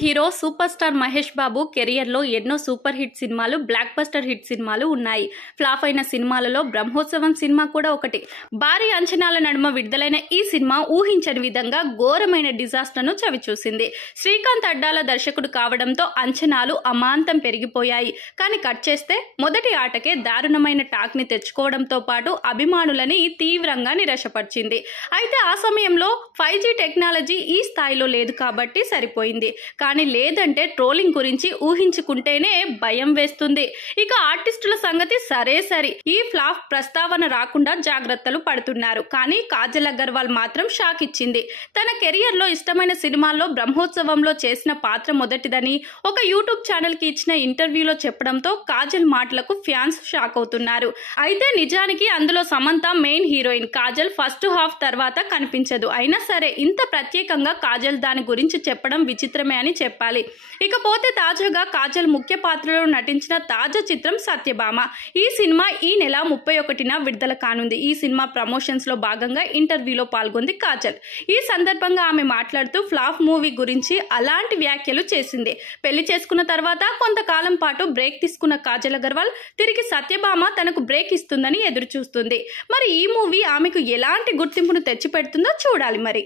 Hero super star Mahesh Babu కెరియర్లో ఎన్నో super hit సినిమాలు, బ్లాక్ బస్టర్ హిట్ సినిమాలు ఉన్నాయి. ఫ్లాప్ అయిన సినిమాలలో బ్రహ్మోత్సవం సినిమా కూడా ఒకటి. భారీ అంచనాల నడుమ విడుదలైన ఈ సినిమా ఊహించని విధంగా ఘోరమైన డిజాస్టర్ను చవిచూసింది. శ్రీకాంత్ అడ్డాల దర్శకుడు కావడంతో అంచనాలు అమాంతం పెరిగిపోయాయి. కానీ కట్ చేస్తే మొదటి ఆటకే దారుణమైన టాక్ ని తెచ్చుకోవడంతో పాటు అభిమానులని తీవ్రంగా నిరాశపరిచింది. అయితే ఆ సమయంలో 5G టెక్నాలజీ ఈ స్థాయిలో లేదు కాబట్టి సరిపోయింది. కానీ లేదంటే ట్రోలింగ్ గురించి ఊహించుకుంటేనే భయం వేస్తుంది. ఇక ఆర్టిస్టుల సంగతి సరే, ఈ ఫ్లాప్ ప్రస్తావన రాకుండా జాగ్రత్తలు పడుతున్నారు. కానీ కాజల్ అగర్వాల్ మాత్రం షాక్ ఇచ్చింది. తన కెరియర్ లో ఇష్టమైన సినిమాల్లో బ్రహ్మోత్సవంలో చేసిన పాత్ర మొదటిదని ఒక యూట్యూబ్ ఛానల్ కి ఇచ్చిన ఇంటర్వ్యూలో చెప్పడంతో కాజల్ మాటలకు ఫ్యాన్స్ షాక్ అవుతున్నారు. అయితే నిజానికి అందులో Samantha main heroine. Kajal first half తర్వాత కనిపించదు. అయినా సరే ఇంత ప్రత్యేకంగా కాజల్ దాని గురించి చెప్పడం విచిత్రమే అని చెప్పాలి. ఇకపోతే తాజాగా కాజల్ ముఖ్య పాత్రలో నటించిన తాజా చిత్రం సత్యభామ. ఈ సినిమా ఈ నెల 31న విడుదల కానుంది. ఈ సినిమా ప్రమోషన్స్ లో భాగంగా ఇంటర్వ్యూలో పాల్గొంది కాజల్. ఈ సందర్భంగా ఆమె మాట్లాడుతూ ఫ్లాప్ మూవీ గురించి అలాంటి వ్యాఖ్యలు చేసింది. పెళ్లి చేసుకున్న తర్వాత కొంతకాలం పాటు బ్రేక్ తీసుకున్న కాజల్ అగర్వాల్ తిరిగి సత్యభామ తనకు బ్రేక్ ఇస్తుందని ఎదురు చూస్తుంది. మరి ఈ మూవీ ఆమెకు ఎలాంటి గుర్తింపును తెచ్చిపెడుతుందో చూడాలి మరి.